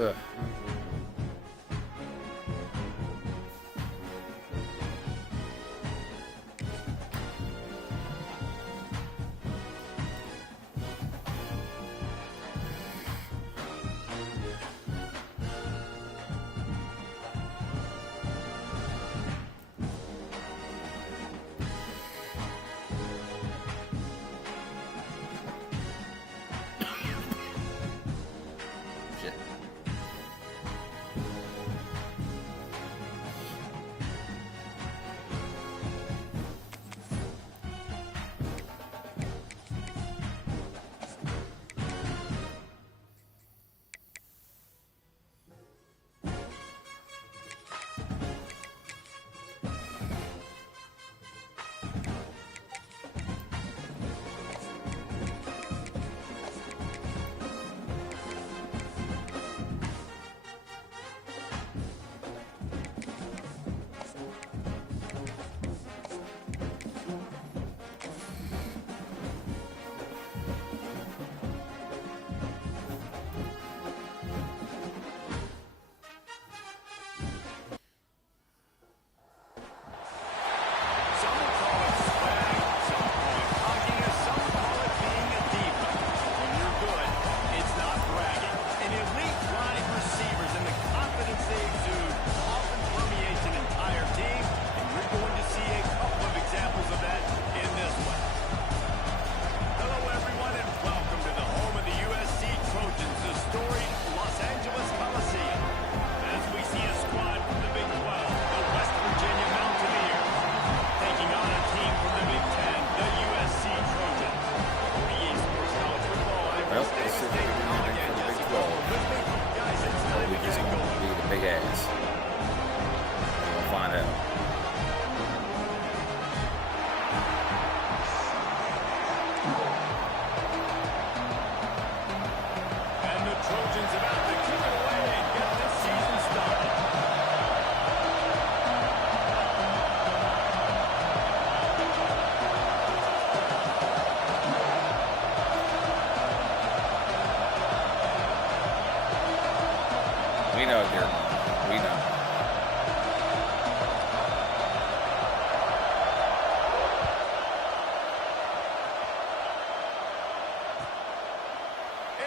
Ugh. We know, dear. We know.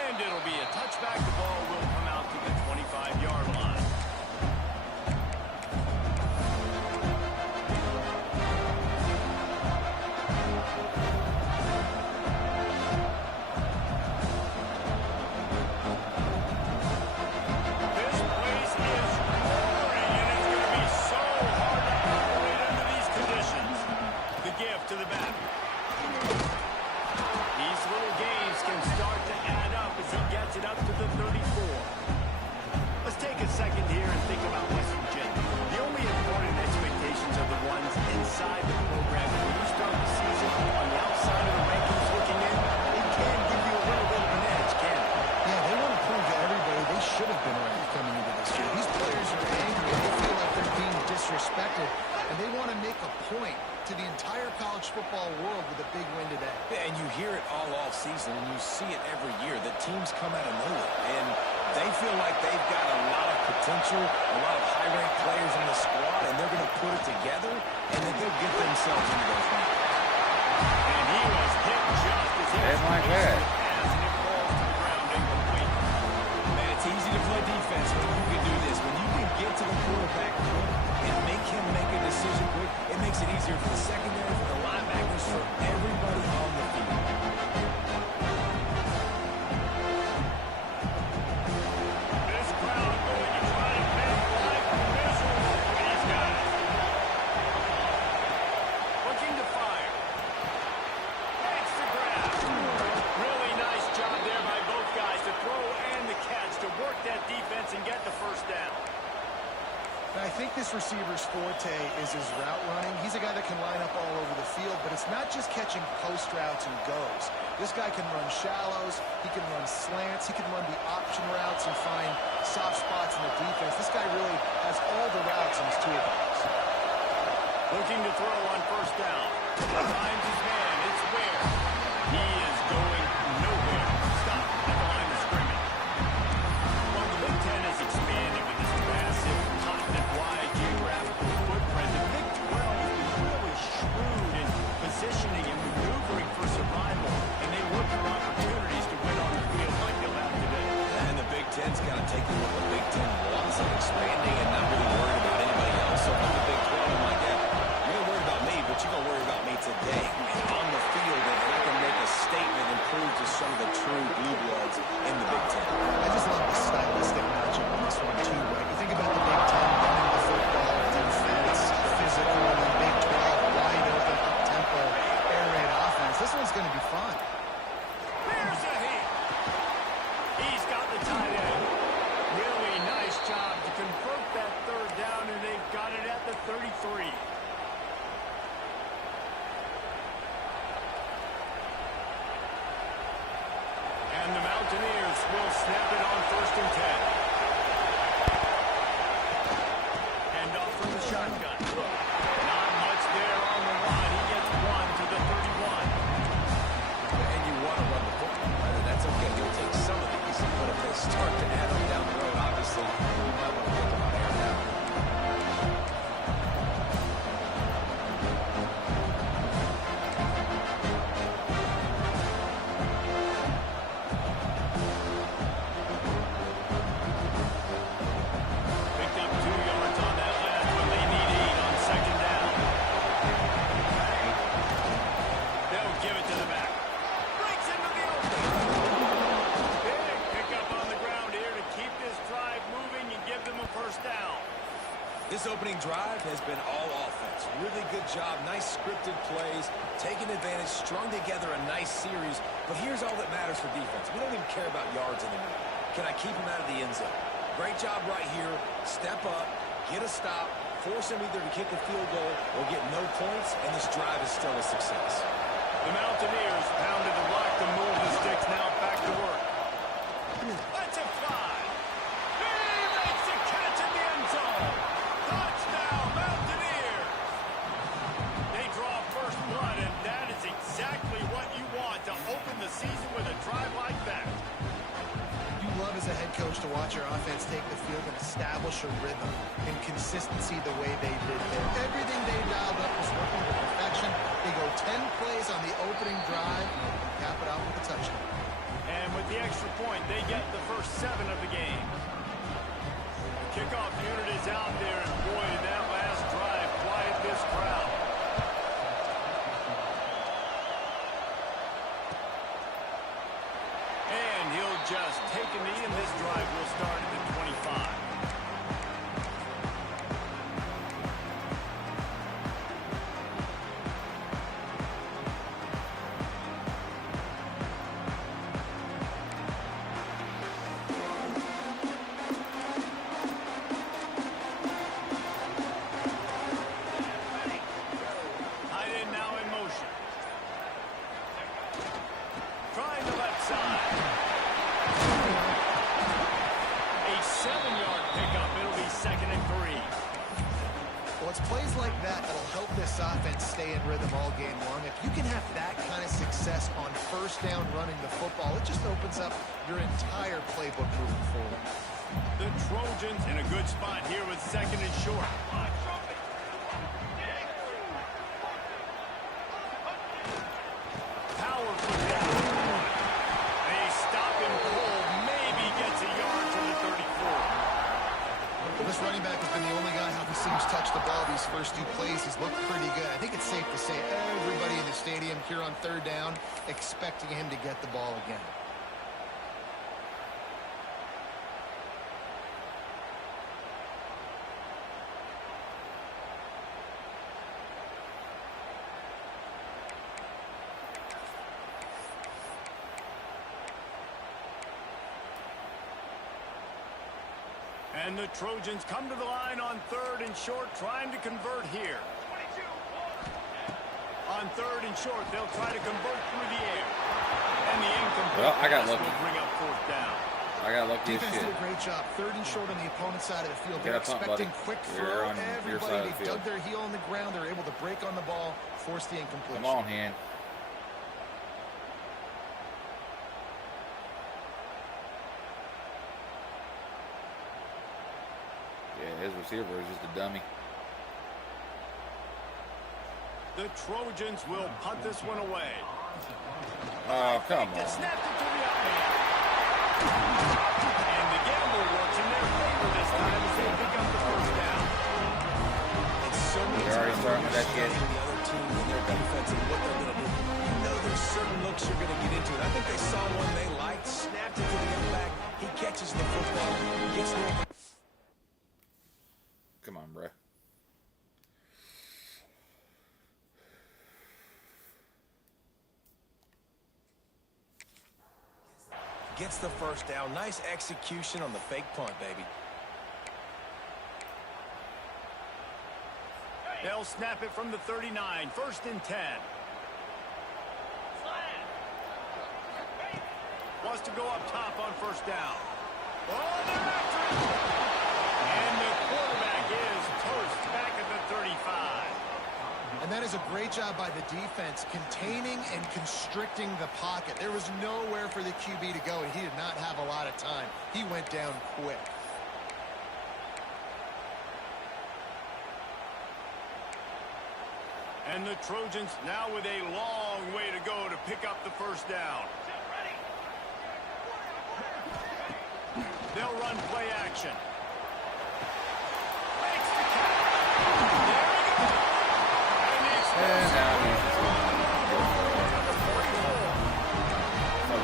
And it'll be a touchback. The ball will come out to the 25-yard line. To the back. These little games can start to add up as he gets it up to the 34. Let's take a second here and think about West Virginia. The only important expectations are the ones inside the program. When you start the season on the outside of the rankings looking in, it can give you a little bit of an edge, can it? Yeah, they want to prove to everybody they should have been ranked coming into this year. These players are angry. They feel like they're being disrespected, and they want to make a point to the entire college football world with a big win today. Yeah, and you hear it all off season, and you see it every year. The teams come out of nowhere, and they feel like they've got a lot of potential, a lot of high-ranked players in the squad, and they're going to put it together, and then they'll get themselves into those rankings. And he was hit just as he was like that. As it falls to the ground incomplete. Man, it's easy to play defense when you can do this. When you can get to the quarterback quick and make him make a decision quick, it makes it easier for the secondary, for the linebackers, for everybody on the field. This crowd going to try and make life miserable for these guys. Looking to fire. Makes the grab. Really nice job there by both guys. receiver's forte is his route running. He's a guy that can line up all over the field, but it's not just catching post routes and goes. This guy can run shallows, he can run slants, he can run the option routes and find soft spots in the defense. This guy really has all the routes in his toolbox. Looking to throw on first down. Finds his man. It's where he is going nowhere. Stop at the line of scrimmage. Well, the Big Ten has expanded with this massive, continent-wide geographical footprint. The Big 12 is really shrewd in positioning and maneuvering for survival, and they look for opportunities to win on the field like they'll have today. And the Big Ten's got to take what the Big Ten wants and expanding and not really worried about anybody else. So from the Big 12, I'm like, yeah, you're going to worry about me, but you're going to worry about me today on the field, and I can make a statement and prove to some of the true blue bloods in the Big Ten. I just love the stylistic matchup on this one too, right? You think about the Big Ten running the football, defense, physical, and the Big 12 wide open, up-tempo, air raid offense. This one's going to be fun. There's a hit. He's got the tight end. Really nice job to convert that third down, and they've got it at the 33. And the Mountaineers will snap it on 1st and 10. And off from the shotgun. Not much there on the line. He gets one to the 31. And you want to run the football, right? And that's okay. You'll take some of these, but if they start to add them down the road, obviously, you might want to think about airing out. Picked up 2 yards on that last one. They need 8 on 2nd down. They'll give it to the back. Breaks into the open. Big pickup on the ground here to keep this drive moving and give them a 1st down. This opening drive has been all offense. Really good job. Nice scripted plays. Taking advantage. Strung together a nice series. But here's all that matters for defense. We don't even care about yards anymore. Can I keep him out of the end zone? Great job right here. Step up. Get a stop. Force him either to kick a field goal or get no points. And this drive is still a success. The Mountaineers pounded the rock to move the sticks. Now back to work. That's a fly. He makes a catch in the end zone. Touchdown, Mountaineers. They draw first blood, and that is exactly what you want to open the season with a drive like that. You love as a head coach to watch your offense take the field and establish a rhythm and consistency the way they did there. Everything they dialed up was working to perfection. They go 10 plays on the opening drive and cap it off with a touchdown. And with the extra point, they get the first 7 of the game. The kickoff unit is out there, and boy, did that last drive quiet this crowd. And he'll just take a knee, and this drive will start at the 25. Tight end now in motion. Trying the left side. A 7-yard pickup. It'll be 2nd and 3. Well, it's plays like that that'll help this offense stay in rhythm all game long. If you can have that kind of success on first down running the football, it just opens up your entire playbook moving forward. The Trojans in a good spot here with 2nd and short. Powerful down. They stop him cold. Maybe gets a yard to the 34. Well, this running back has been the only guy who seems touched the ball these first 2 plays. He's looked pretty good. I think it's safe to say everybody in the stadium here on 3rd down expecting him to get the ball again. And And the Trojans come to the line on 3rd and short, trying to convert here. On 3rd and short, they'll try to convert through the air. And the incomplete Well, I got pass lucky. will bring up 4th down. I got lucky as Defense shit. did a great job. 3rd and short on the opponent's side of the field. They're Get up, expecting buddy. quick You're throw. on your Everybody, side of the they dug field. their heel on the ground. They're able to break on the ball, force the incompletion. Come on, hand. Yeah, his receiver is just a dummy. The Trojans will punt this one away. Oh, come They on. snapped it to the up man. And the gamble works in their favor this time as they pick up the 1st down. And so many They're already times starting when with that you're kid. studying the other team and their defense and what they're going to do, you know there's certain looks you're going to get into. And I think they saw one they liked, snapped it to the impact. He catches the football, gets near. Come on, bro. Gets the 1st down. Nice execution on the fake punt, baby. They'll snap it from the 39. 1st and 10. Wants to go up top on 1st down. Oh, they're after it. And the quarterback is toast back at the 35. And that is a great job by the defense, containing and constricting the pocket. There was nowhere for the QB to go, and he did not have a lot of time. He went down quick. And the Trojans now with a long way to go to pick up the 1st down. They'll run play action. Makes the catch. There he goes.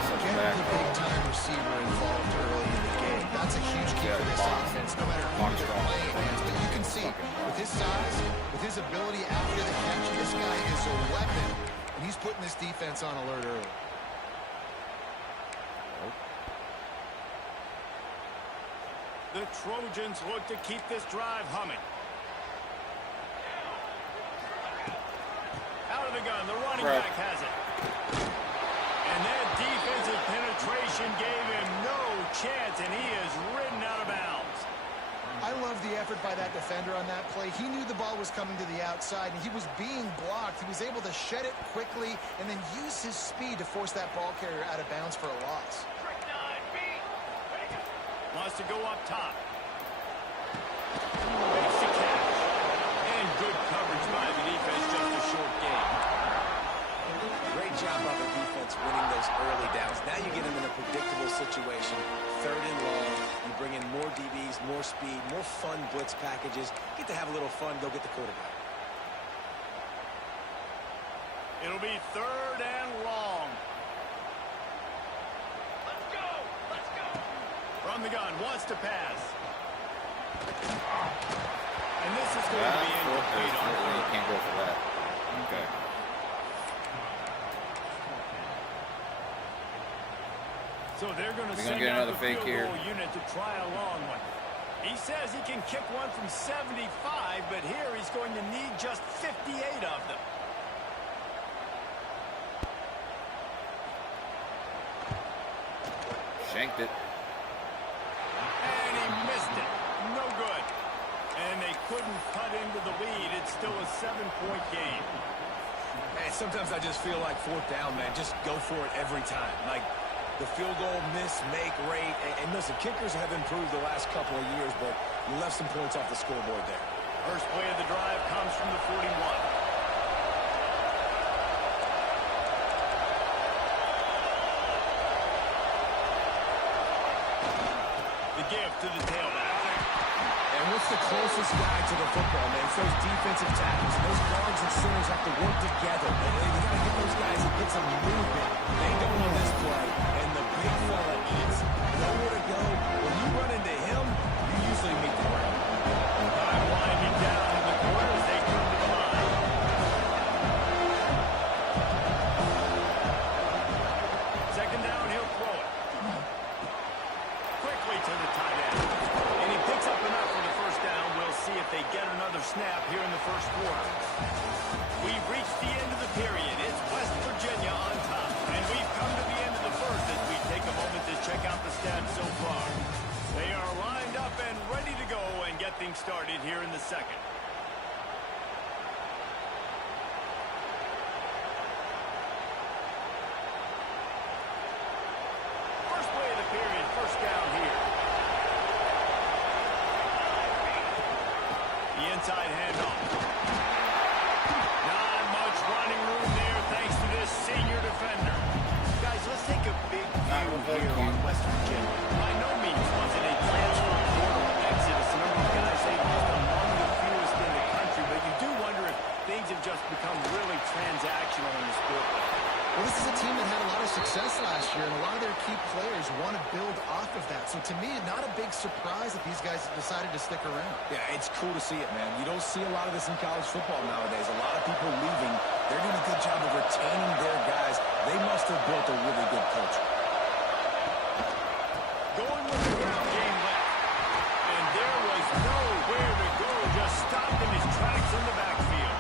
And the And now Get the big-time receiver involved early in the game. That's a huge key for this offense, no matter who they're playing against. But you can see, with his size, with his ability after the catch, this guy is a weapon, and he's putting this defense on alert early. The Trojans look to keep this drive humming. Out of the gun, the running back has it. And that defensive penetration gave him no chance, and he is ridden out of bounds. I love the effort by that defender on that play. He knew the ball was coming to the outside, and he was being blocked. He was able to shed it quickly and then use his speed to force that ball carrier out of bounds for a loss. Wants to go up top. Makes the catch. And good coverage by the defense, just a short game. Great job by the defense winning those early downs. Now you get them in a predictable situation. 3rd and long. You bring in more DBs, more speed, more fun blitz packages. Get to have a little fun. Go get the quarterback. It'll be 3rd and long. From the gun, wants to pass. And this is going to be incomplete on You 3rd. can't go for that. Okay. So they're going to We're send gonna get out another the fake field here. goal unit to try a long one. He says he can kick one from 75, but here he's going to need just 58 of them. Shanked it. And he missed it. No good. And they couldn't cut into the lead. It's still a 7-point game. Man, sometimes I just feel like 4th down, man. Just go for it every time. Like the field goal miss-make rate. And listen, kickers have improved the last couple of years, but you left some points off the scoreboard there. First play of the drive comes from the 41. The give to the tailback. And what's the closest guy to the football, man? It's those defensive tackles. Those guards and centers have to work together. You got to get those guys and get some movement. They don't on this play, and the big fella eats. Nowhere to go. When you run into him, you usually meet the ground. Time winding down in the corner as they come to the line. Second down, he'll throw it. Quickly to the tight end. And he picks up a reached the end of the period. It's West Virginia on top. And we've come to the end of the first as we take a moment to check out the stats so far. They are lined up and ready to go and get things started here in the second. First play of the period, first down here. The inside handoff. Not much running room there thanks to this senior defender. Guys, let's take a big view here on West Virginia. By no means was it a transfer portal exodus. The number of guys they lost among the fewest in the country, but you do wonder if things have just become really transactional in the sport. Well, this is a team that had a lot of success last year, and a lot of their key players want to build off of that. So to me, not a big surprise that these guys have decided to stick around. Yeah, it's cool to see it, man. You don't see a lot of this in college football nowadays. A lot of people leaving. They're doing a good job of retaining their guys. They must have built a really good culture. Going with the ground game left. And there was nowhere to go. Just stopped in his tracks in the backfield.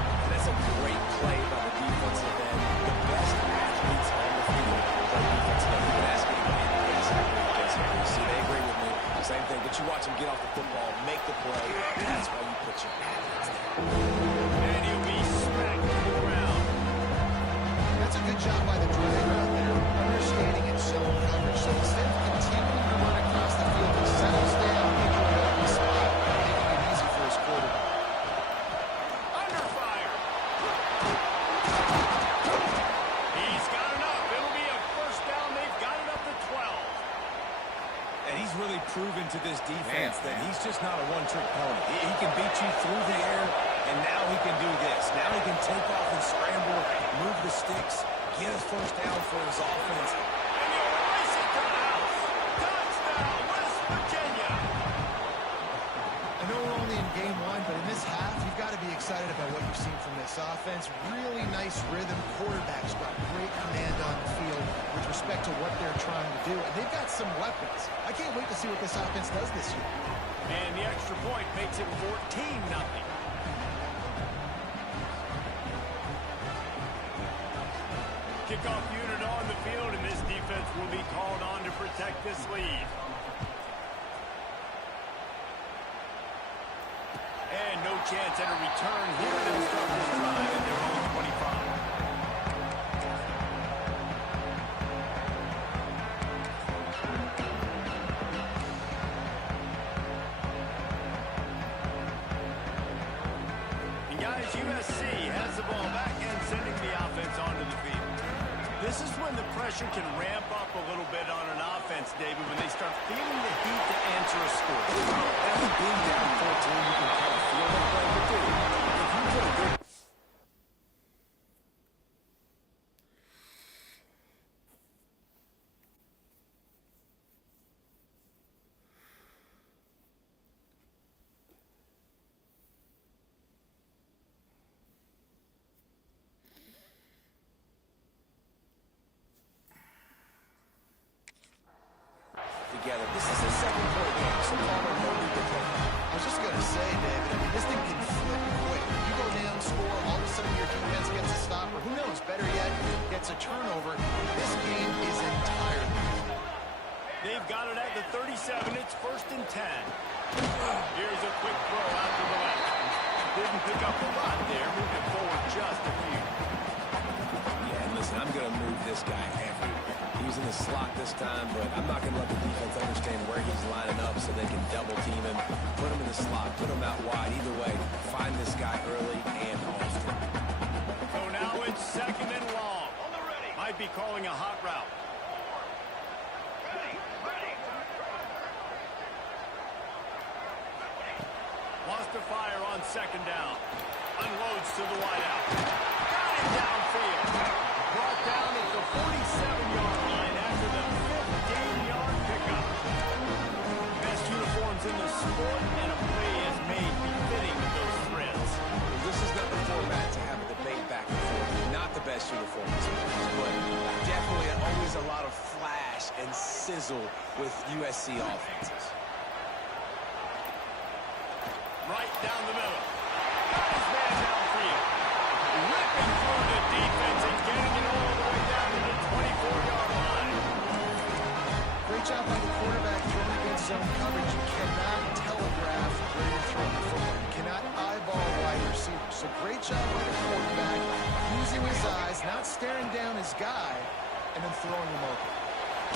And that's a great play by the defensive end. The best athletes on the field play defensive end. You can ask anybody in the gas against see, they agree with me. Same thing, but you watch him get off the football, make the play. That's why you put your athletes there. And he'll be smacked to the ground. That's a good job by the driver out there, understanding its zone coverage. So instead of continuing to run across the field, he settles down into an open spot, making it easy for his quarterback. Under fire. He's got enough. It'll be a first down. They've got it up to 12. And he's really proven to this defense that he's just not a one-trick pony. He can beat you through the air, and now he can do this. Now he can take off and scramble, move the sticks, get a first down for his offense. And he'll race it to the house. Touchdown, West Virginia. I know we're only in game one, but in this half, you've got to be excited about what you've seen from this offense. Really nice rhythm. Quarterback's got great command on the field with respect to what they're trying to do. And they've got some weapons. I can't wait to see what this offense does this year. And the extra point makes it 14-0. Kickoff unit on the field, and this defense will be called on to protect this lead. And no chance at a return here. They'll start this drive at their own 25. And guys, USC has the ball back and sending the offense onto the field. This is when the pressure can ramp up a little bit on an offense, David, when they start feeling the heat to answer a score. Every being down 14, you can kind of feel that play. But dude, if you put a good together. This is a second-quarter game, so far no need to play. I was just going to say, David, I mean, this thing can flip quick. You go down, score, all of a sudden your defense gets a stop, or who knows, better yet, gets a turnover. This game is entirely different. They've got it at the 37. It's 1st and 10. Here's a quick throw out to the left. Didn't pick up a lot there. Moved it forward just a few. Yeah, and listen, I'm going to move this guy everywhere. He's in the slot this time, but I'm not going to let the defense understand where he's lining up so they can double team him, put him in the slot, put him out wide. Either way, find this guy early and often. So now it's 2nd and long. Might be calling a hot route. Wants to fire on 2nd down. Unloads to the wideout. Got it downfield. Brought down at the 47-yard line after the 15-yard pickup. Best uniforms in the sport, and a play is made befitting of those threads. This is not the format to have a debate back and forth. Not the best uniforms, but definitely always a lot of flash and sizzle with USC offenses. Right down the middle. Got his man downfield. Great job by the quarterback throwing against zone coverage. You cannot telegraph where you're throwing the football. You cannot eyeball wide receivers. So great job by the quarterback using his eyes, not staring down his guy, and then throwing him open.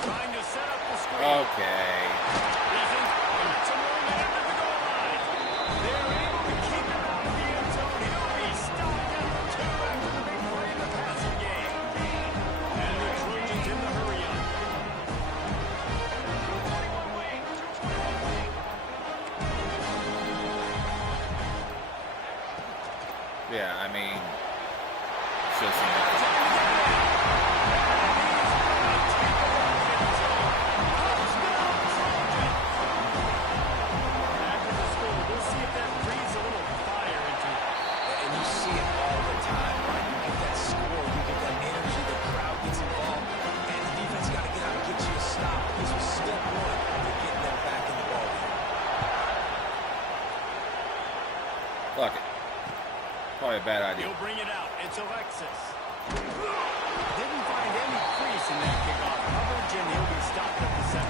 Trying to set up the screen. Okay. Reasons, and that's a room and into the goal line. They're able to keep him out of the end zone. He'll be stopped at the 2 after the big play in the passing game. And the Trojans in the hurry up. Yeah, I mean, it's just After the score, we'll see if that breathes a little fire into it. And you see it all the time, right? You get that score, you get that energy, the crowd gets involved, and the defense got to get out and get you a stop. This was step one to getting them back in the ball game. fuck it. Probably a bad idea. He'll bring it out. It's Alexis. Didn't find any crease in that kickoff coverage, and he'll be stopped at the 17.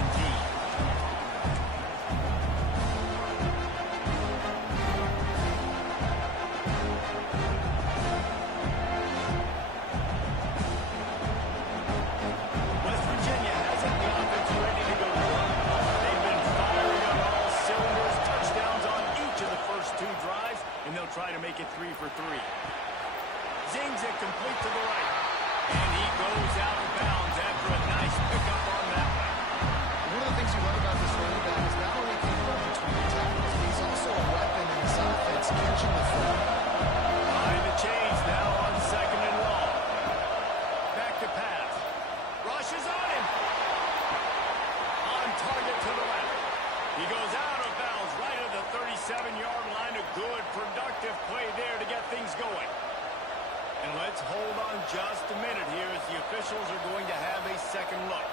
West Virginia has it. The offense ready to go. They've been firing on all cylinders. Touchdowns on each of the first 2 drives, and they'll try to make it 3 for 3. Zings it complete to the right. And he goes out of bounds after a nice pickup on that one. One of the things you love about this running back is not only can he run between the tackles, but he's also a weapon in this offense, catching the football. Behind the chains now on 2nd and long. Back to pass. Rush is on him. On target to the left. He goes out of bounds right at the 37-yard line. A good, productive play there to get things going. And let's hold on just a minute here as the officials are going to have a second look.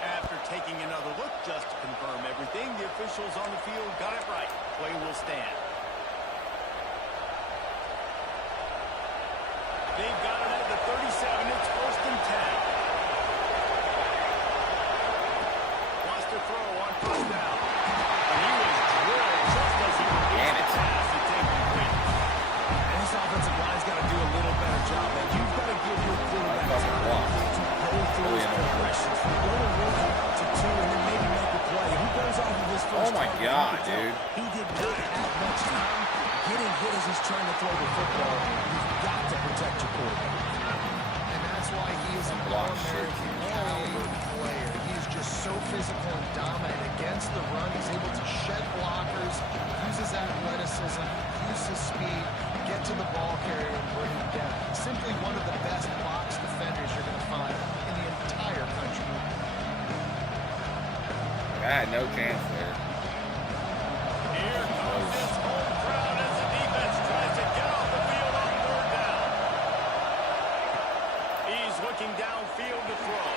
After taking another look just to confirm everything, the officials on the field got it right. Play will stand. They've got it at the 37. It's 1st and 10. Wants to throw on 1st down. And he was drilled just as he released the pass to take the win. And this offensive line's got to do a little better job, man. You've got to give your quarterback time to go through his progressions. From go to 1 to 2 and then maybe make a play. Who goes off of his first Oh my target? God, dude. He did not have much time getting hit as he's trying to throw the football. You've got to protect your quarterback. And that's why he is an All-American caliber player. He's just so physical and dominant against the run. He's able to shed blockers, use his athleticism, use his speed, get to the ball carrier and bring him down. Simply one of the best box defenders you're going to find in the entire country. I had no chance there. Here comes this home crowd as the defense tries to get off the field on 3rd down. He's looking downfield to throw.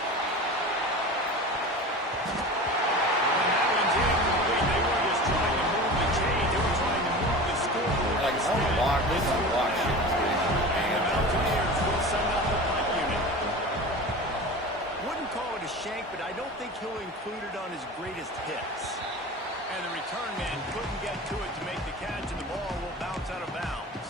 When that one's incomplete, they were just trying to move the chains. They were trying to move the scoreboard. Like, I don't block this, I block shit. And the Mountaineers will send out the punt unit. Wouldn't call it a shank, but I don't think he'll include it on his greatest hits. And the return man couldn't get to it to make the catch, and the ball will bounce out of bounds.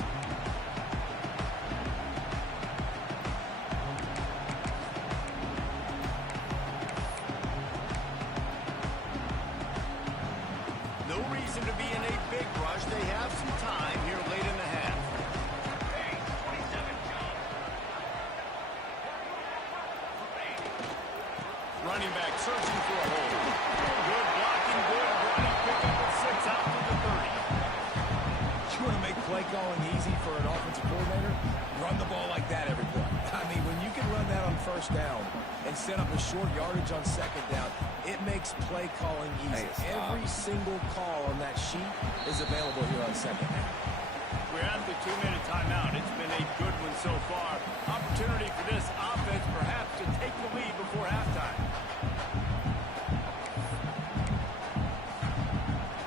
No reason to be in a big rush. They have some time here late in the half. Running back searching for a hole. Good blocking, good running. Pick up at 6 out to the 30. You want to make play calling easy for an offensive coordinator? Run the ball like that every play. I mean, when you can run that on 1st down and set up a short yardage on 2nd down, it makes play calling easy. Hey, Every single call on that sheet is available here on 2nd down. We're at the 2-minute timeout. It's been a good one so far. Opportunity for this offense perhaps to take the lead before halftime.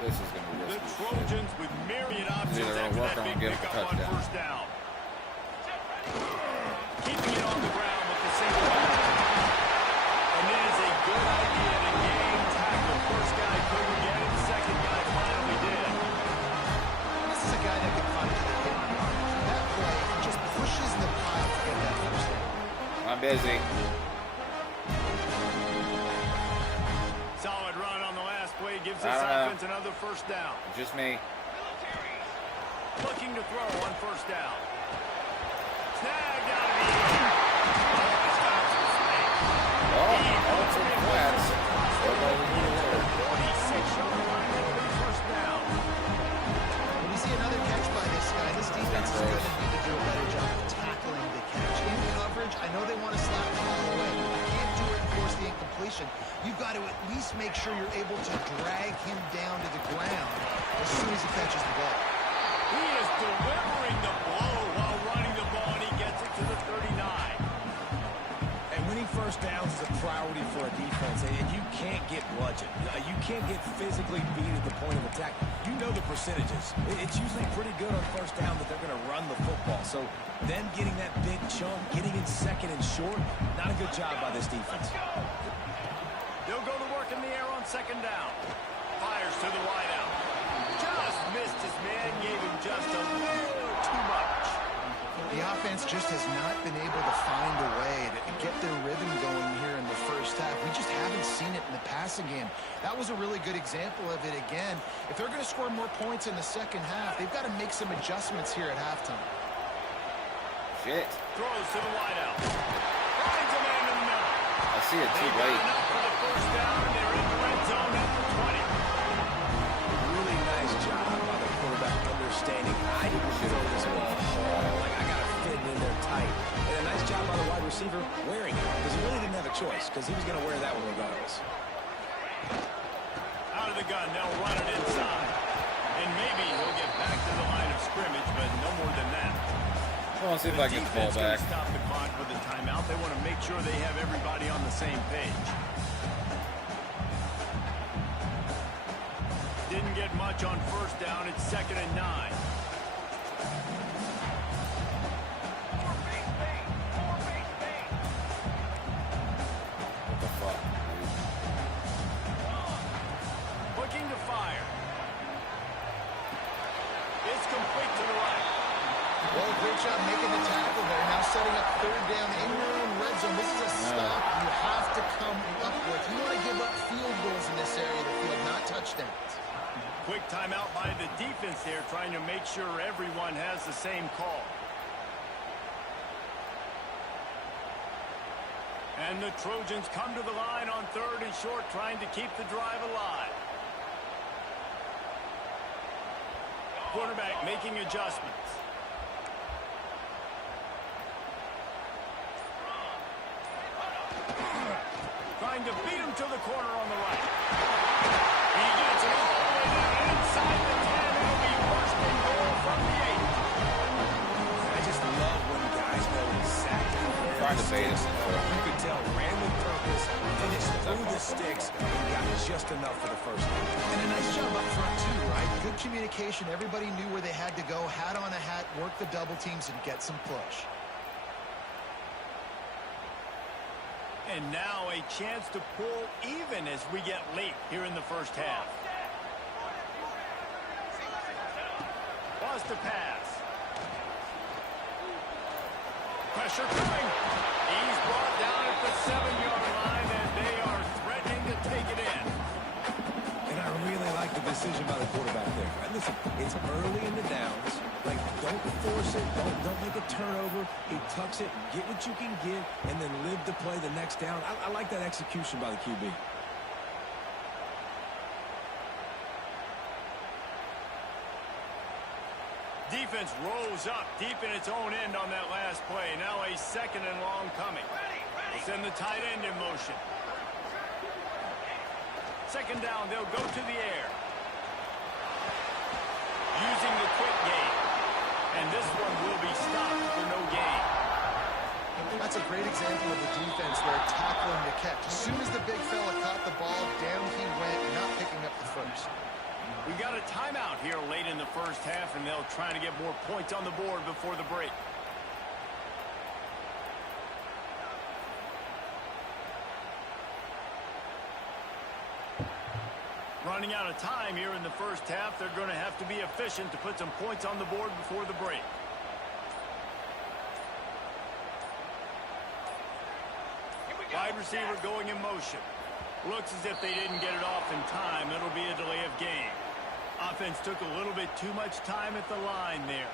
This is going to be The risky shit. Trojans with myriad options Either after work that on big getting a pickup on touchdown. 1st down. busy. Solid run on the last play. Gives this offense another first down. Just me. Looking to throw on first down. Snagged out of the air. Oh, some flats. 46-yard line for the first down. When we see another catch by this guy, this defense is going to need to do a better job of tackling the catch. In coverage, I know they want to slap the ball away. You can't do it and force the incompletion. You've got to at least make sure you're able to drag him down to the ground as soon as he catches the ball. He is delivering the blow while running the ball, and he gets it to the 39. And winning first downs is a priority for a defense, and you can't get bludgeoned. You can't get physically beat at the point of attack. You know the percentages. It's usually pretty good on first down that they're going to run the football. So them getting that big chunk, getting in second and short, not a good job by this defense. They'll go to work in the air on second down. Fires to the wideout. Just missed his man, gave him just a little too much. The offense just has not been able to find a way to get their rhythm going here in the first half. We just haven't seen it in the passing game. That was a really good example of it again. If they're going to score more points in the second half, they've got to make some adjustments here at halftime. Shit. Throws to the wideout. Finds a man in the middle. I see it too late. Enough for the first down, and they're in the red zone at the 20. Really nice job by the quarterback understanding I didn't throw this ball hard. Like, I got to fit in there tight. And a nice job by the wide receiver wearing it, because he really didn't have a choice, because he was going to wear that one regardless. Out of the gun, they'll run it inside. And maybe he'll get back to the line of scrimmage, but no more than that. I want to see if I can get the ball back. Stop the clock with a timeout. They want to make sure they have everybody on the same page. Didn't get much on first down. It's 2nd and 9. What the fuck, dude? Looking to fire. It's complete to the right. Well, great job making the tackle there. Now setting up third down in your own red zone. This is a stop you have to come up with. You want to give up field goals in this area of the field, not touchdowns. Quick timeout by the defense there, trying to make sure everyone has the same call. And the Trojans come to the line on 3rd and short, trying to keep the drive alive. Quarterback making adjustments. Trying to beat him to the corner on the right. He gets it all the way down inside the 10. It'll be first and goal from the 8. I just love when guys know exactly where Trying to bait him. You could tell, ran with purpose, finished through the sticks, and got just enough for the first down. And a nice job up front, too, right? Good communication. Everybody knew where they had to go. Hat on a hat, work the double teams, and get some push. And now a chance to pull even as we get late here in the first half. Wants to pass. Pressure coming. He's brought down at the 7-yard line, and they are threatening to take it in. And I really like the decision by the quarterback there. Right, listen, it's early in the downs. Like, don't force it. Don't make a turnover. He tucks it, get what you can get, and then live to play the next down. I like that execution by the QB. Defense rolls up deep in its own end on that last play. Now a 2nd and long coming. We'll send the tight end in motion. 2nd down, they'll go to the air. Using the quick game. And this one will be stopped for no gain. That's a great example of the defense there tackling the catch. As soon as the big fella caught the ball, down he went, not picking up the first. We got a timeout here late in the first half, and they'll try to get more points on the board before the break. Running out of time here in the first half. They're going to have to be efficient to put some points on the board before the break. receiver going in motion. Looks as if they didn't get it off in time. It'll be a delay of game. Offense took a little bit too much time at the line there.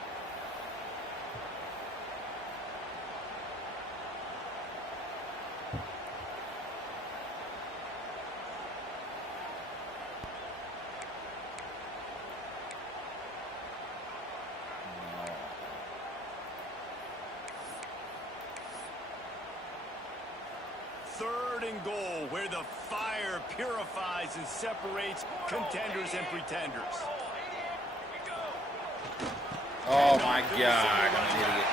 Third and goal, where the fire purifies and separates contenders and pretenders. Oh my God, I'm an idiot.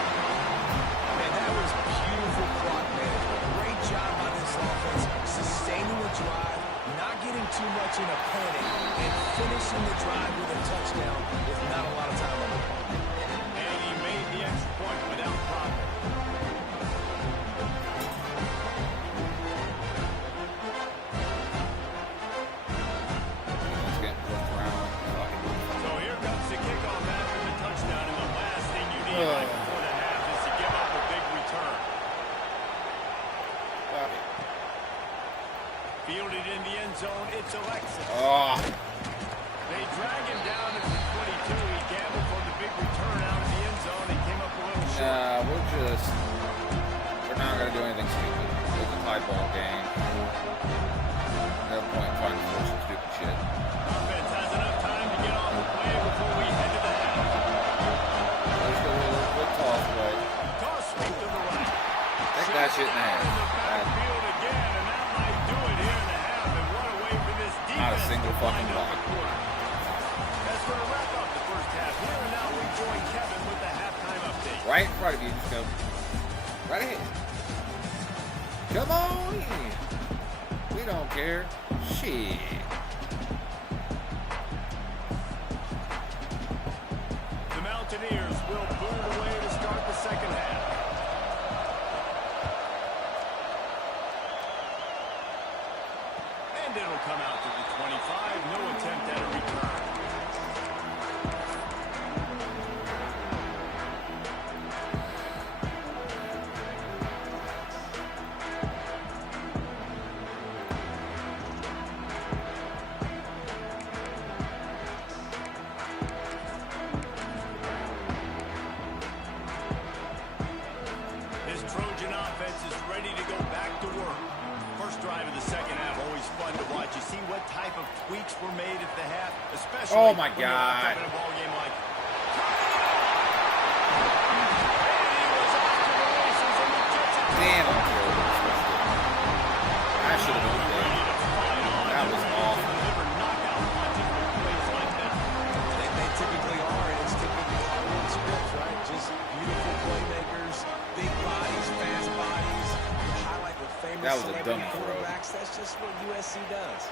Man, that was beautiful clock management. Great job by this offense, sustaining the drive, not getting too much in a panic, and finishing the drive with a touchdown with not a lot of time on the clock. And he made the extra point without problem. Let's get first round. So here comes the kickoff after the touchdown, and the last thing you need right before the half is to give up a big return. Fielded in the end zone, it's Alexis. Oh, They drag him down at the 22. He gambled for the big return out of the end zone and came up a little short. nah, we're not going to do anything stupid. It's a tie ball game. No point in trying to force some stupid shit. Offense has enough time to get off the play before we head to the half. Let's go a little toss away. Toss sweep to the right. Take that shit in the In the hand. backfield again, and that might do it here in the half. And what a way for this defense Not a single to fucking wind up block. the quarter. That's going to wrap up the first half. Here and now we join Kevin with the halftime update. Right in front of you, just go. Right ahead. Come on in. We don't care. Shit. The Mountaineers will boot it away to start the second half. And it'll come out to the 25. No attempt at a return. This Trojan offense is ready to go back to work. First drive of the second half, always fun to watch. You see what type of tweaks were made at the half, especially Oh my when you're God. in a ball game like. Damn, I'm terrible. I should have been there. That was awful. They typically are, and it's typically Hollywood scripts, right? Just beautiful playmakers, big bodies, fast bodies. You highlight the famous That was a celebrity dummy throw. quarterbacks. That's just what USC does.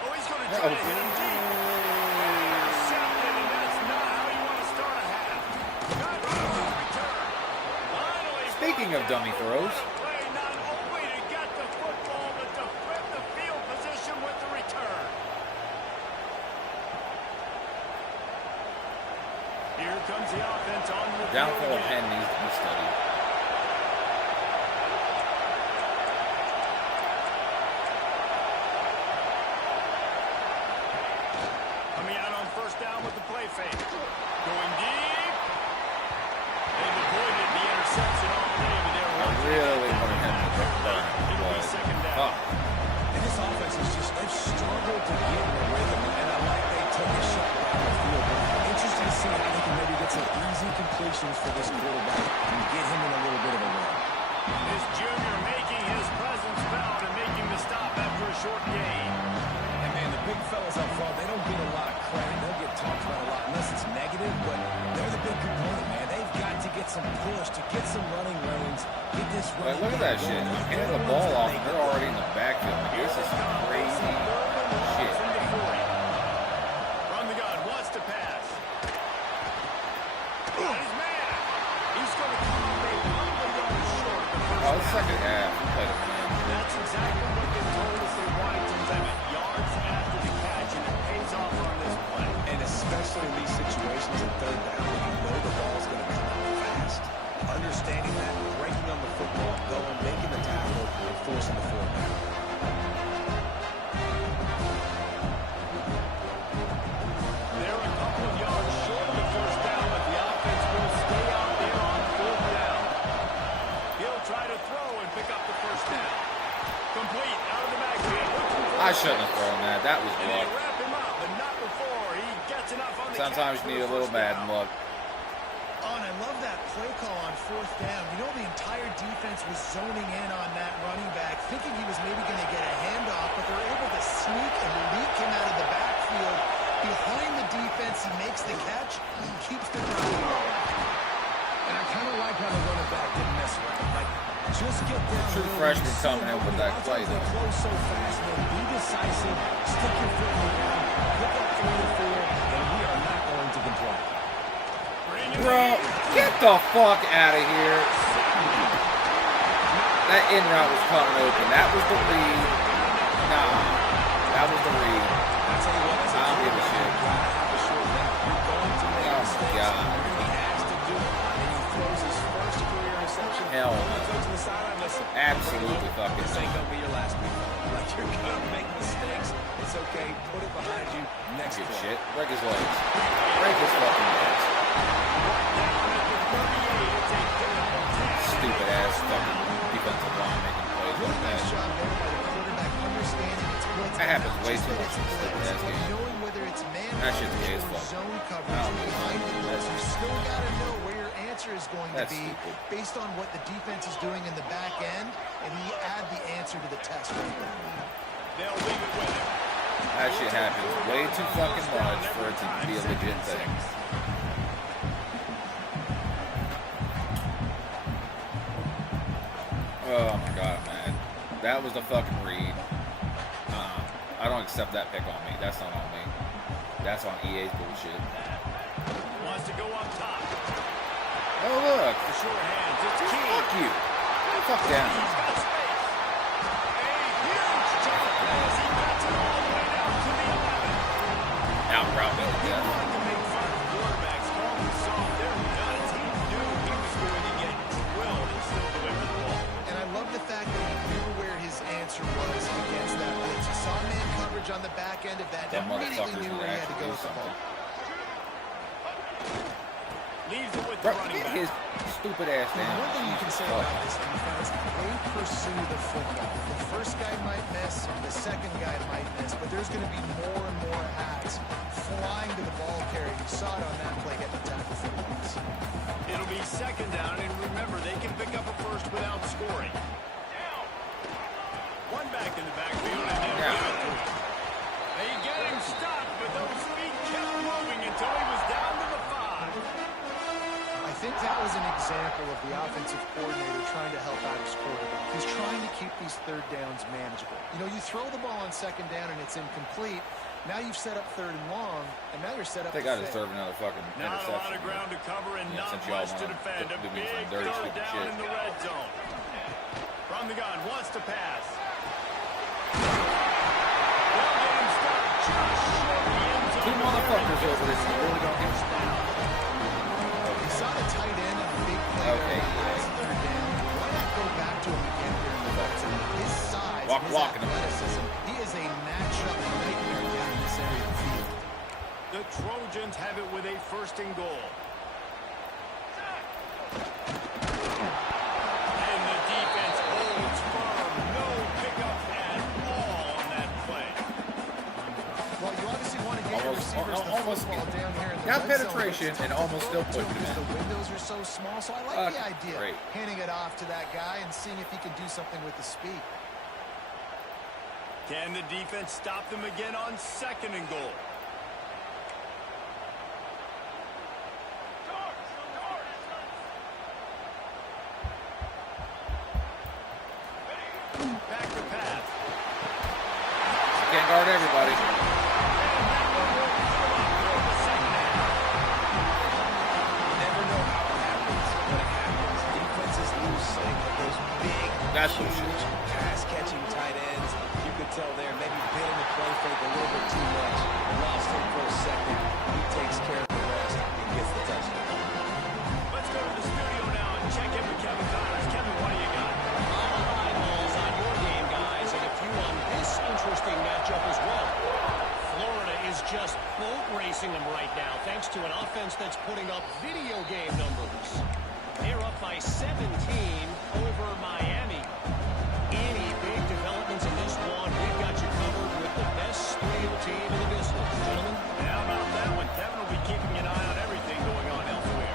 Oh, he's going to try to hit him deep. Intercepted, and that's not how you want to start a half. Got his return. Finally, Speaking of dummy throws, play not only to get the football, but to flip the field position with the return. Here comes the offense on the downfall of field Penn again. needs to be studied. Coming out on first down with the play fake. Going deep. They've avoided the interception all day, but they're I really wanted him to burn. It'll be second down. And this offense is just, they've struggled to get in the rhythm, and I like they took a shot down the field. But interesting to see how they can maybe get some easy completions for this quarterback and get him in a little bit of a run. This junior making his presence felt and making the stop after a short gain. And man, the big fellas up front, they don't get a lot of credit. They'll get talked about a lot unless it's negative, but they're the big component, man. They've got to get some push, to get some running lanes, get this But running look at that shit. You hand the ball off, and they're already in the backfield. Like, this is some crazy shit. From the 40. From the gun, wants to pass. And his man. He's going to come up a couple of yards short of the first Oh, it's down. second half. We played a man. That's exactly what they told us they wanted to limit. Yards after the catch, and it pays off on this play. And especially especially in these situations in third down when you know the ball's going to come out fast. Understanding that, breaking on the football, going, making the tackle, and forcing the fourth down. They're a couple of yards short of the first down, but the offense will stay out there on fourth down. He'll try to throw and pick up the first down. Complete out of the backfield. I shouldn't have thrown that. That was And they luck. wrap him up, but not before he gets enough on the Sometimes catch you need a for the little first bad down. luck. Oh, and I love that play call on fourth down. You know, the entire defense was zoning in on that running back, thinking he was maybe going to get a handoff, but they're able to sneak and leak him out of the backfield. Behind the defense, he makes the catch and keeps the drive going. And I kind of like how the running back didn't mess around. Like, just get down. True freshman coming in with that play, They close so fast, man. Be decisive. Stick your foot in the ground. Pick up 3 or 4, and we are not going to complain. Bro, get the fuck out of here. That in route was coming open. That was the read. Nah, that was the read. I tell you what, I don't give a shit. you're going to make Oh, mistakes. God. You're going to be asked to do it. And he throws his first career interception. Hell no. He goes to the sideline. Listen, Absolutely fucking this ain't not. going to be your last week. Like, you're going to make mistakes. It's okay. Put it behind you. Next Good play. shit. Break his legs. Break his fucking legs. Stupid ass fucking defensive line making plays Really like nice that. job there by the quarterback, understanding its blitz. That happens not way just too that much in it's stupid blitz, ass but games. knowing whether it's man That shit's gay as or fuck. zone I coverage don't behind the blitz. That's- You still got to know where your answer is going to That's be stupid. based on what the defense is doing in the back end, and you add the answer to the test right there. They'll leave it with him. That shit happens way too fucking much for it to be a legit thing. Oh my god, man. That was the fucking read. I don't accept that pick on me. That's not on me. That's on EA's bullshit. Wants to go up top. Oh look. The short hands. It's key. Fuck you. Fuck down. He's got space. A huge jump as he gets it all the way down to the 11. Out route me to He death. wanted to make fun of quarterbacks, call him soft. They're nuts. He knew he was going to get drilled and still deliver the ball. And I love the fact that he knew where his answer was against that blitz. He saw man coverage on the back end of that, Them and immediately motherfuckers knew would where he had to actually go do with the ball. something. Leaves it with the Bro, running get back. his stupid ass The down. one thing you can Jesus say fuck. about this defense, they pursue the football. The first guy might miss, the second guy might miss, but there's going to be more and more hats flying to the ball carrier. You saw it on that play getting the tackle for the loss. It'll be second down, and remember, they can pick up a first without scoring. One back in the backfield, and they'll Yeah. get it through. They get him stopped, but those feet kept moving until he was down to the 5. I think that was an example of the offensive coordinator trying to help out his quarterback. He's trying to keep these third downs manageable. You know, you throw the ball on second down and it's incomplete. Now you've set up third and long, and now you're set up I think to I fail. deserve another fucking Not a lot interception. of ground to cover and Yeah, not since y'all much to wanna defend. A do me big some dirty, third stupid down shit. in the red zone. From the gun, wants to pass. They'll get him stopped just short of the end zone. Two motherfuckers over this. You really don't give a You saw the tight end and the big play Okay, there on yeah. last third down. Why not go back to him again here in the red zone? His size, his Walking him. athleticism, he is a matchup nightmare down in this area of the field. The Trojans have it with a first and goal. And the defense holds firm. No pickup at all on that play. Well, you obviously want to get your Almost- receivers the almost football down here in the got red penetration zone. and almost still It's tough put to him throw in. because the windows are so small, so I like the Okay, idea. great. Handing it off to that guy and seeing if he can do something with the speed. Can the defense stop them again on second and goal? Back to pass. Can't guard everybody. Never know how it happens, but it happens. Defenses lose sight of those big, That's huge, bullshit. pass-catching tight ends. You could could tell there, maybe bit in the play fake a little bit too much. Lost him for a second. He takes care of the rest and gets the touchdown. Let's go to the studio now and check in with Kevin Connors. Kevin, what do you got? All eyeballs on your game, guys, and a few on this interesting matchup as well. Florida is just boat racing them right now, thanks to an offense that's putting up video game numbers. They're up by 17 over Miami. Any big developments in this one, we've got you covered with the best studio team in the business. Gentlemen? How about that one? Kevin will be keeping an eye on everything going on elsewhere.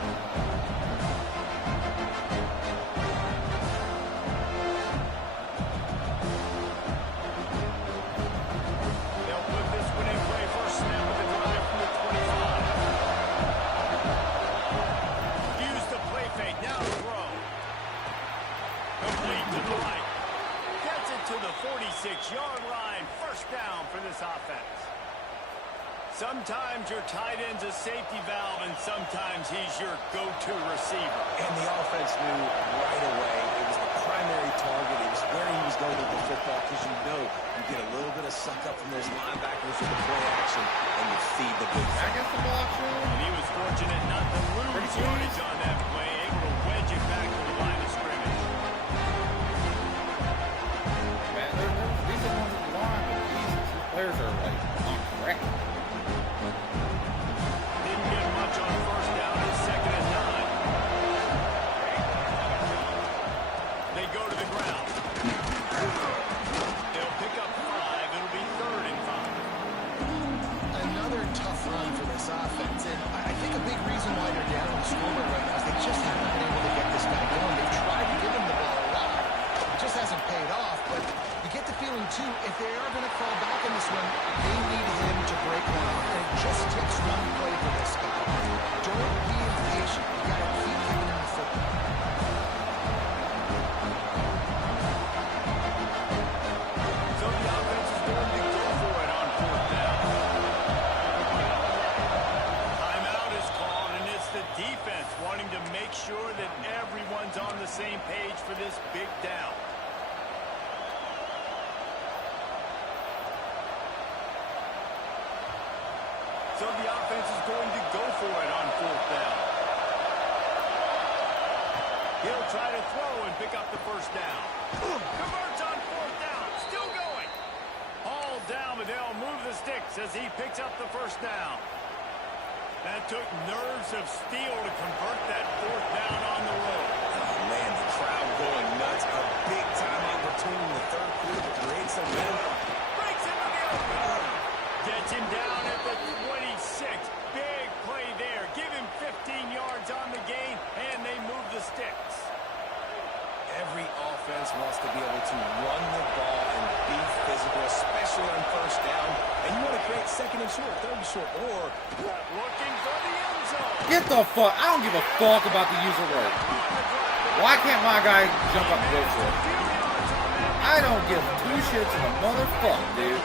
They'll put this one in play first snap of the drive from the 25. Use the play fake. Now throw. Complete to the right. Gets it to the 46-yard line. First down for this offense. Sometimes your tight end's a safety valve, and sometimes he's your go-to receiver. And the offense knew right away it was the primary target. It was where he was going with the football because you know you get a little bit of suck up from those linebackers with the play action, and you feed the big I guess the ball And he was fortunate not to lose yardage on that play, able to wedge it back to the line of scrimmage. Man, these are ones that line, but Jesus, these players are like on crack. Didn't get much on first down and second and 9. They go to the ground. They'll pick up 5. It'll be 3rd and 5. Another tough run for this offense, and I think a big reason why they're down on the scoreboard right now is they just haven't been able to get this guy going. They've tried to give him the ball a lot. It just hasn't paid off, but you get the feeling, too, if they are going to fall back in this one, they need him to break one off, and it just takes one play for this guy. Don't be impatient. You got to keep giving him the football. So the offense is going to go for it on 4th down. Timeout is called, and it's the defense wanting to make sure that everyone's on the same page for this big down. So the offense is going to go for it on 4th down. He'll try to throw and pick up the first down. Converts on 4th down. Still going. All down, but they'll move the sticks as he picks up the first down. That took nerves of steel to convert that 4th down on the road. Oh, man, the crowd going nuts. A big-time opportunity in the third quarter to create some momentum. Breaks into the open. Gets him down at the 26. Big play there. Give him 15 yards on the gain, and they move the sticks. Every offense wants to be able to run the ball and be physical, especially on first down. And you want to create second and short, third and short, or Looking for the end zone. Get the fuck. I don't give a fuck about the user rate. Why can't my guy jump up and go for it? I don't give two shits in the motherfucker, dude.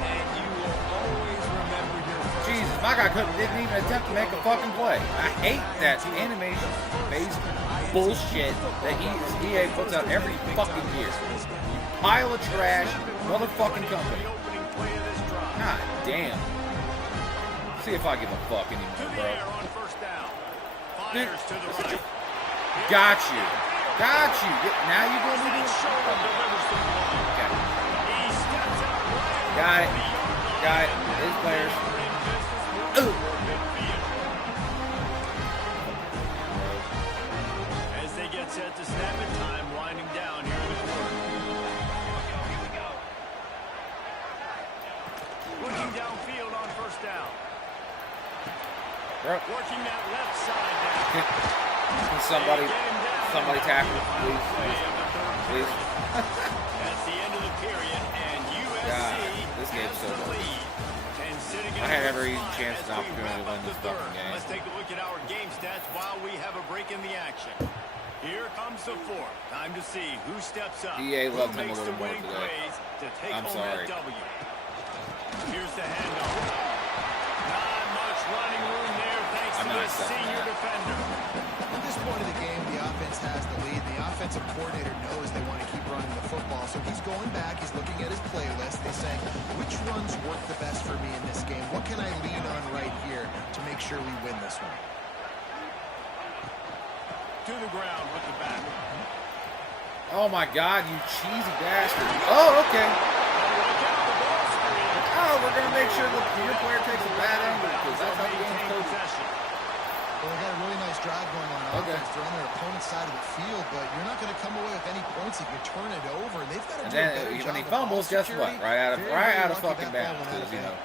and you will always remember your first. Jesus, my guy didn't even attempt to make a fucking play. I hate that animation-based bullshit that EA puts out every fucking year. You pile of trash, motherfucking company. Opening play of this drive. God damn. See if I give a fuck To anymore, the bro. air on first down. Dude, Fires to the right. got you. Got you. Now you gonna be doing Shoulder delivers the ball. Okay. He steps out right. Got it. Got it. His players. Ooh. As they get set to snap it, time winding down here in the quarter. Looking downfield on first down. Bro, Working that left side down. can somebody tackle, please, please. That's the end of the period, and USC God, this game's has so the close. lead. And sitting I had at every 5 chance as and we opportunity to wrap win up this the third. fucking game. Let's take a look at our game stats while we have a break in the action. Here comes the fourth. Time to see who steps up. EA who loved him a makes little the more winning today. plays to take I'm home sorry. that W. Here's the handoff. Not much running room there thanks I'm to not this accepting senior that. defender. At this point of the game, the offense has the lead. The offensive coordinator knows they want to keep running the football, so he's going back, he's looking at his playlist, he's saying, which runs work the best for me in this game? What can I lean on right here to make sure we win this one? To the ground with the back. Oh my God, you cheesy bastard. Oh, okay. Oh, we're going to make sure that your player takes a bad angle because that's how the game's coached. Well, they got a really nice drive going on offense. They're on their opponent's side of the field, but you're not going to come away with any points if you turn it over. They've got to do a better job. When he fumbles, guess what? Right out of fucking bounds. You know.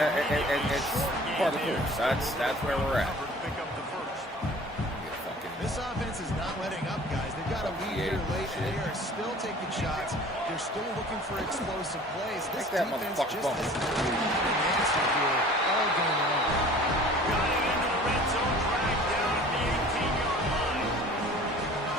It's part of the course. That's where we're at. This offense is not letting up, guys. They've got a lead here late, and they are still taking shots. They're still looking for explosive plays. This defense just has not an answer here all game long. Got it into the red zone, dragged down at the 18-yard line.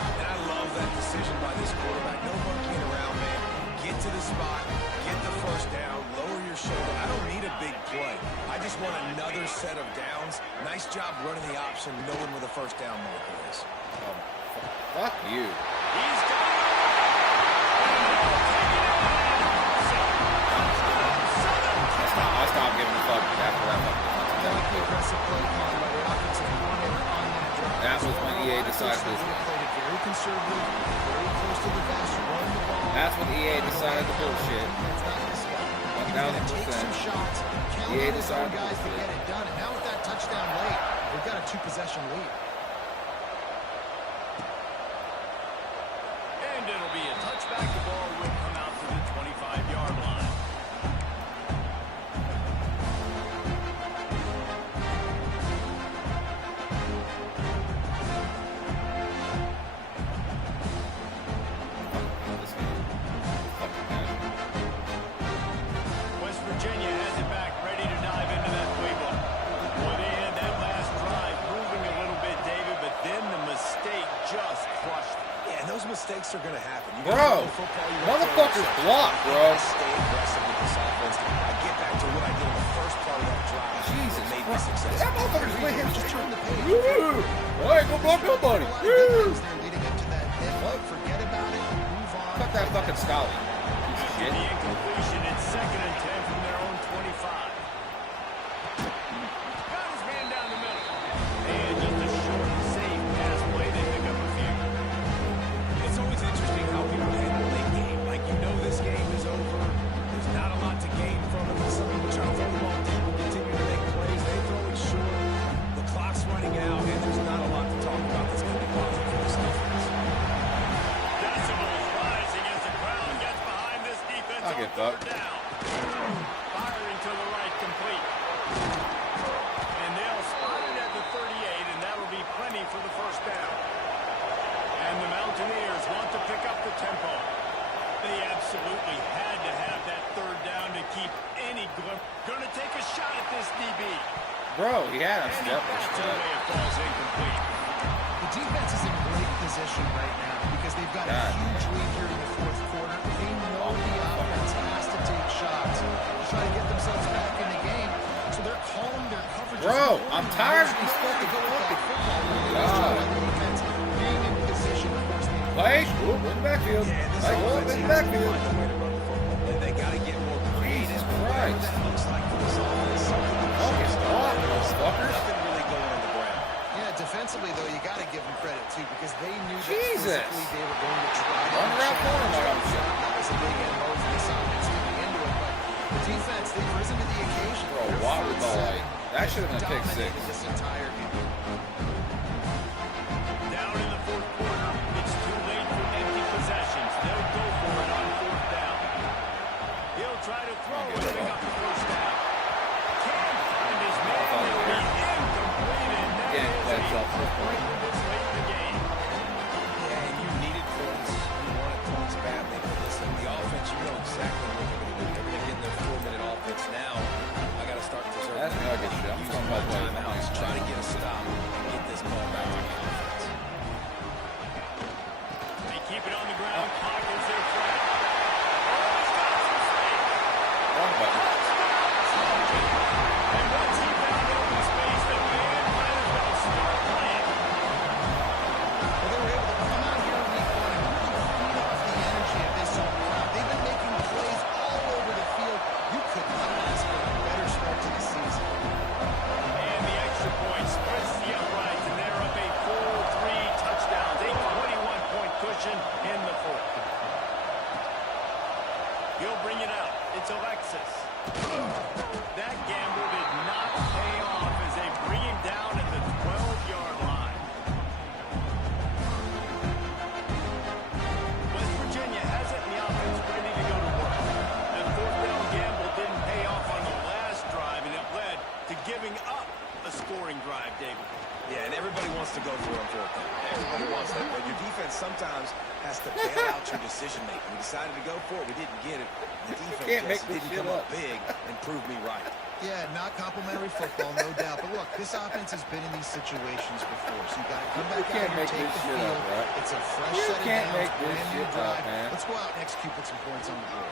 And I love that decision by this quarterback. No monkeying around, man. Get to the spot, get the first down, lower your shoulder. I don't need a big play. I just want another set of downs. Nice job running the option, knowing where the first down marker is. Fuck you. He's got it. I stopped giving a fuck after that. Aggressive play call by the offensive coordinator on that drive. That was when EA decided to. Played it very conservative, very close to the vest, run the ball. That's when EA decided to bullshit. That's not going to stop. 1,000%. EA decided guys to get it done, and now with that touchdown late, they've got a 2-possession lead. And it'll be a touchback. The ball will come out to the 25-yard line. West Virginia has it back, ready to dive into that playbook. Boy, they had that last drive moving a little bit, David, but then the mistake just crushed them. Yeah, and those mistakes are going to happen. Bro, motherfuckers block, bro. Stay aggressive with this offense. I get back to what I did in the first part of that drive. Jesus made me Christ. successful. That motherfucker's with him. Just turn the page. Woo! I ain't gonna block nobody. A lot of Woo! good things there leading up to that hit, but forget about it, move on. Fuck that fucking Scully. Piece of shit. The incompletion, it's 2nd and 10 from their own 25. Got his man down the middle. And just a short and safe pass play, they pick up a few. It's always interesting how people handle a game. Like, you know this game is over. There's not a lot to gain from it. But some people try to throw the ball deep and continue to make plays. They throw it short. The clock's running out, and there's not a lot to talk about that's going to be positive for this defense. Decibels rising as the crowd gets behind this defense I'll on get 3rd fucked. down. Firing to the right, complete. And they'll spot it at the 38, and that'll be plenty for the first down. And the Mountaineers want to pick up the tempo. They absolutely had to have that 3rd down to keep any glimmer. Going to take a shot at this DB. Bro, he had him And he step. bats it away, it falls incomplete. The defense is in great position right now because they've got a huge lead here in the 4th quarter. They know the offense has to take shots to try to get themselves back in the game. So they're calling their coverage. Bro, I'm tired of these fucking Play. Ooh, in the backfield. Yeah, this Like, offense in the has to backfield. find a way to run the football. And they got to get more creative. Jesus Whatever Christ. that looks like for this offense. Fucking block, motherfuckers. Nothing really going on the ground. Yeah, defensively, though, you got to give them credit, too, because they knew that Jesus. physically they were going to try to Run around corner like I'm shit. That was a big MO for this offense coming into it, but the defense, they've risen to the occasion. Bro, They're what front with the seven. light? That should have been a pick Dominated six. this entire game. Down in the 4th quarter, it's too late for empty possessions. They'll go for it on 4th down. He'll try to throw and pick up the first down. Can't find his man. It'll be incomplete, and that Getting is played a off this point. this late in the game. Yeah, and you needed points. You wanted points badly. But listen, the offense, you know exactly what they're going to do. They're going to get in their 4-minute offense now. I got to start preserving. That's me, I get shit. I'm Using talking my about playing. timeouts. Try to get a stop. Get this ball back to the offense. They keep it on the ground. Clock is their friend. Oh, he's got some space. Wrong button. And once he found open space, the man a scoring drive, David. Yeah, and everybody wants to go for it. Everybody wants that, but your defense sometimes has to bail out your decision-making. We decided to go for it. We didn't get it. The defense just didn't come up big and prove me right. Yeah, not complimentary football, no doubt. But look, this offense has been in these situations before, so you got to come back out here and take the field. It's a fresh set of downs, brand new drive. Let's go out and execute, put some points on the board.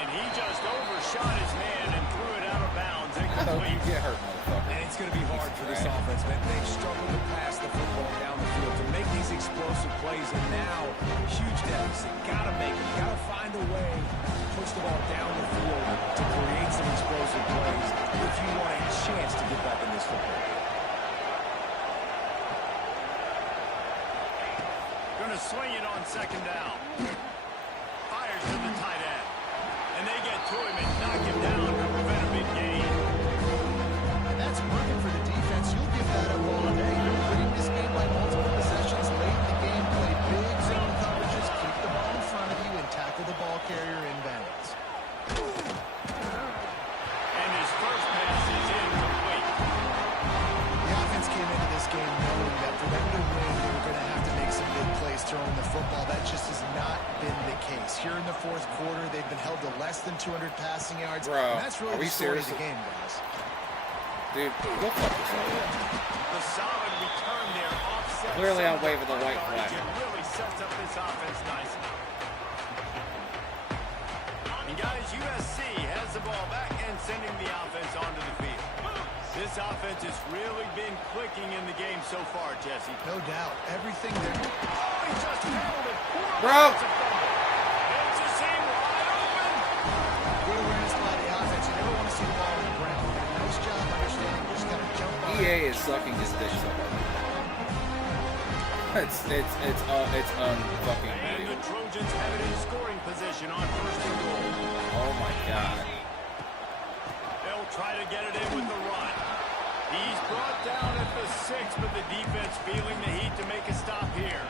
And he just overshot his man and threw it out of bounds. You get hurt, motherfucker. And it's going to be hard for this offense, man. They've struggled to pass the football down the field to make these explosive plays, and now huge deficit. Got to make it. Got to find a way to push the ball down the field to create some explosive plays if you want a chance to get back in this football game. Going to swing it on second down. Fires to the tight end. And they get to him and knock him down to prevent a big gain. And that's working for the defense. You'll give that up all day. You're winning this game by multiple possessions late in the game. Play big zone coverages. Keep the ball in front of you and tackle the ball carrier inbounds. And his first pass is incomplete. The offense came into this game knowing that for them to win, they were going to have to make some big plays throwing the football. That just has not been the case. Here in the fourth quarter, they've been held to less than 200 passing yards. Bro, and that's really are we the story serious? of the game, guys. Dude, go fuck yourself. The solid return there offset. Clearly I'm waving the white flag. It really sets up this offense nicely. And guys, USC has the ball back and sending the offense onto the field. This offense has really been clicking in the game so far, Jesse. No doubt. Everything they're... Oh, he just handled it. Bro! It's a seam wide open. Good awareness by the offense. You never want to see the ball on the ground. Nice job understanding. You just got to jump on. EA is sucking his dick so hard. It's unfucking And the believable. Trojans have it in scoring position on first and goal. Oh my god. They'll try to get it in with the run. He's brought down at the 6, but the defense feeling the heat to make a stop here.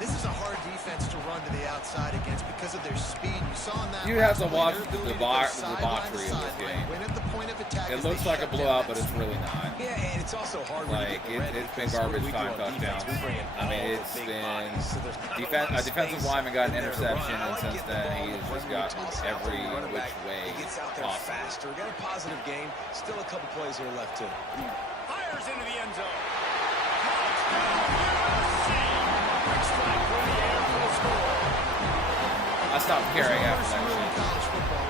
This is a hard defense to run to the outside against because of their speed. You saw in that. You have to watch their the ability to go debauchery of this sideline to game. sideline. When at the point of attack, It as looks they like a shut down blowout, that but it's really not. Yeah, and it's also hard when Like, you get the red it's been because garbage what we do time on defense, touchdowns. we bring in I mean, all the it's big been bodies, so there's not a a lot of defensive space lineman got an in there to interception, run. I and like since getting the then ball he has when just we got toss out every the running which back. way He gets out there possible. faster. Got a positive game. Still a couple plays here left too. Fires into the end zone. Touchdown, USC. Quick strike from the air for the score. I stopped caring after that in shit. college football.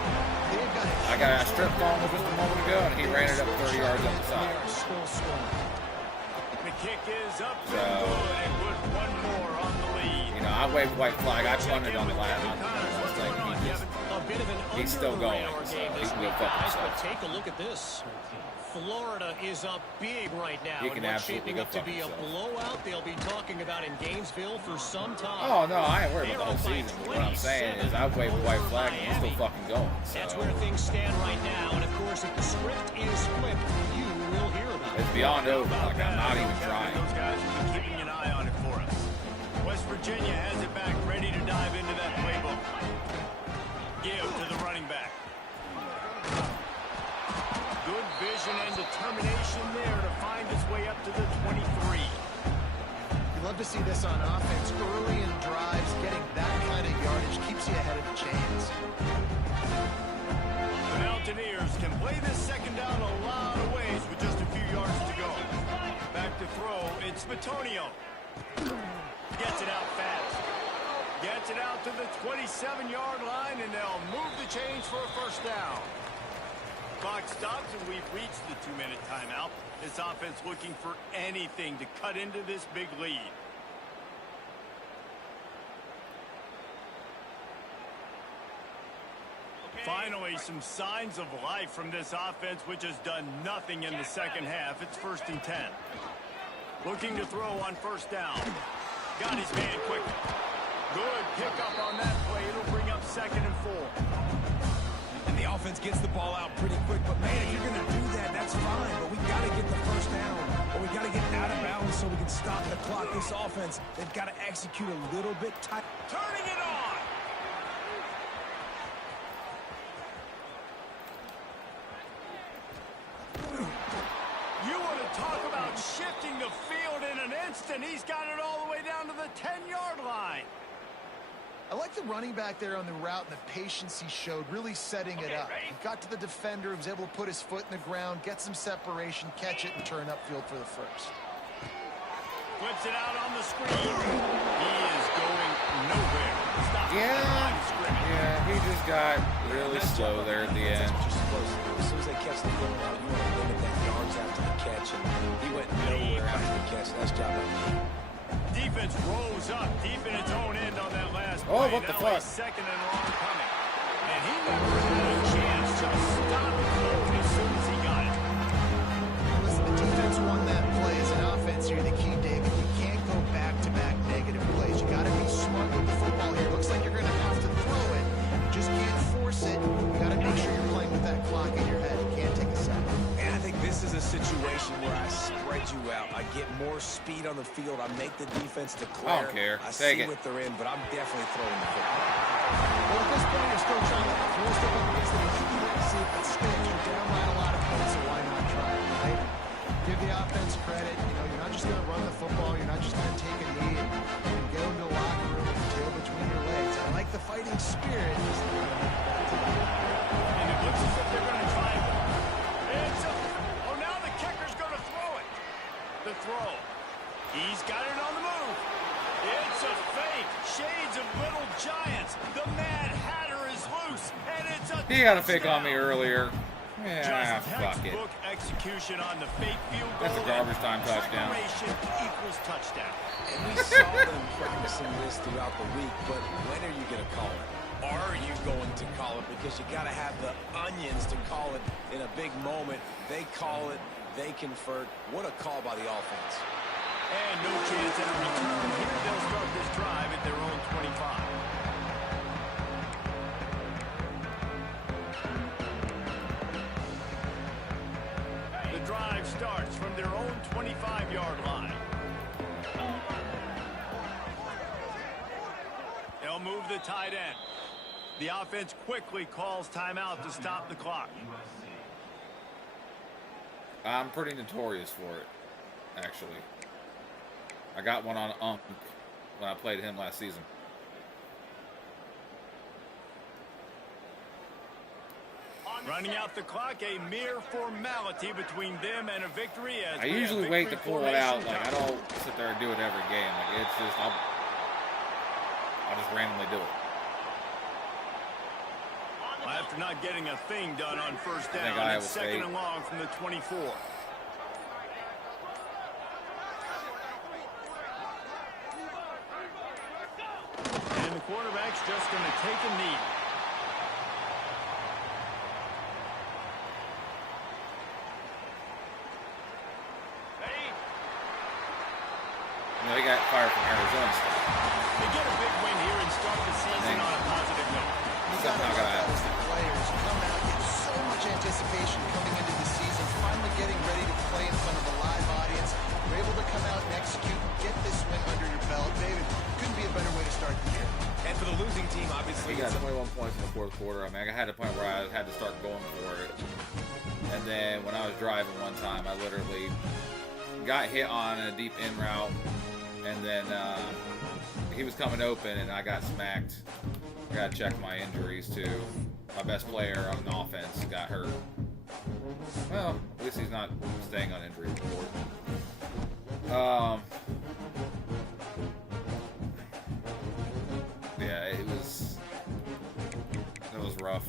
They've got I got a strip ball just a moment ago, and he ran it up 30 yards up the They side. are still scoring. The kick is up So- and good, and with one more on the lead. You know, I waved white flag. I punted on the last one. It's like A bit of an he's still going, under-the-radar so game he this can go week, fuck guys, himself. but take a look at this. Florida is up big right now. He can and what's absolutely shaping go up to fuck be a himself. blowout they'll be talking about in Gainesville for some time. Oh no, I ain't worried about the whole season. But what I'm saying is, I waved the white flag and he's still fucking going. That's So where things stand right now. And of course, if the script is flipped, you will hear about it. it's beyond over. Like I'm not even trying. Those guys will be keeping an eye on it for us. West Virginia has it back, ready to dive into that playbook. Give to the running back. Good vision and determination there to find his way up to the 23. You love to see this on offense. Early in drives, getting that kind of yardage keeps you ahead of the chains. The Mountaineers can play this second down a lot of ways with just a few yards to go. Back to throw, it's Bitonio. Gets it out fast. Gets it out to the 27-yard line, and they'll move the chains for a first down. Clock stops, and we've reached the 2-minute timeout. This offense looking for anything to cut into this big lead. Finally, some signs of life from this offense, which has done nothing in the second half. It's 1st and 10. Looking to throw on first down. Got his man quickly. Good pickup on that play. It'll bring up 2nd and 4. And the offense gets the ball out pretty quick. But, man, if you're going to do that, that's fine. But we got to get the first down. Or we got to get out of bounds so we can stop the clock. This offense, they've got to execute a little bit tight. Turning it on. You want to talk about shifting the field in an instant. He's got it all the way down to the 10-yard line. I like the running back there on the route and the patience he showed, really setting it up. He got to the defender, was able to put his foot in the ground, get some separation, catch it, and turn upfield for the first. Flips it out on the screen. He is going nowhere. Stop. Yeah, he just got really slow there at the end. As soon as they catch the football, you want to limit that yards after the catch, and he went nowhere after the catch. Nice job. Defense rolls up deep in its own end on that last play. Oh, what the fuck? Second and long coming. And he never had a chance to stop the ball as soon as he got it. Listen, the defense won that play. As an offense here, the key, David, you can't go back-to-back negative plays. You got to be smart with the football here. Looks like you're going to have to throw it. You just can't force it. You got to make sure you're playing with that clock in your head. You can't take a sack. And I think this is a situation where I spread you out. I get more speed on the field. I make the defense declare. I don't care. I Take see it. what they're in, but I'm definitely throwing the football. Well, at this point, you're still trying to throw stuff up against the defense, see if it sticks. You're down by a lot of points, so why not try it, right? Give the offense credit. You know, you're not just going to run the football. You're not just going to take a knee and go into the locker room with your tail between your legs. I like the fighting spirit. Just And it looks as if they're going to try it. Oh, now the kicker's going to throw it. The throw. He's got it on the move. It's a fake. Shades of Little Giants. The Mad Hatter is loose, and it's a He got a fake on me touchdown. earlier. Yeah, Just fuck it. textbook execution on the fake field goal. That's a garbage time touchdown. Separation equals touchdown. And we saw them practicing this throughout the week, but when are you going to call it? Are you going to call it? Because you got to have the onions to call it in a big moment. They call it, they convert. What a call by the offense. And no chance at a return. Here they'll start this drive at their own 25. The drive starts from their own 25-yard line. They'll move the tight end. The offense quickly calls timeout to stop the clock. I'm pretty notorious for it, actually. I got one on Unk when I played him last season. Running out the clock, a mere formality between them and a victory. As I we have usually wait to victory pull it out. formation Like, I don't sit there and do it every game. Like, it's just, I'll just randomly do it. Well, after not getting a thing done on first I think down, Iowa it's second State. and long from the 24. And the quarterback's just going to take a knee. You know, he got fired from Arizona State. They get a big win here and start the season on a positive note. Somehow got Iowa State. Players come out, get so much anticipation coming into the season, finally getting ready to play in front of a live audience. You're able to come out and execute, get this win under your belt. David, couldn't be a better way to start the year. And for the losing team, obviously, He got 21 points in the fourth quarter. I mean, I had a point where I had to start going for it. And then when I was driving one time, I literally got hit on a deep in route. And then he was coming open, and I got smacked. I got to check my injuries, too. My best player on the offense got hurt. Well, at least he's not staying on injury report. Yeah, it was rough.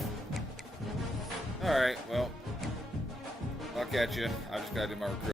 All right, well, I'll catch you. I just got to do my recruiting.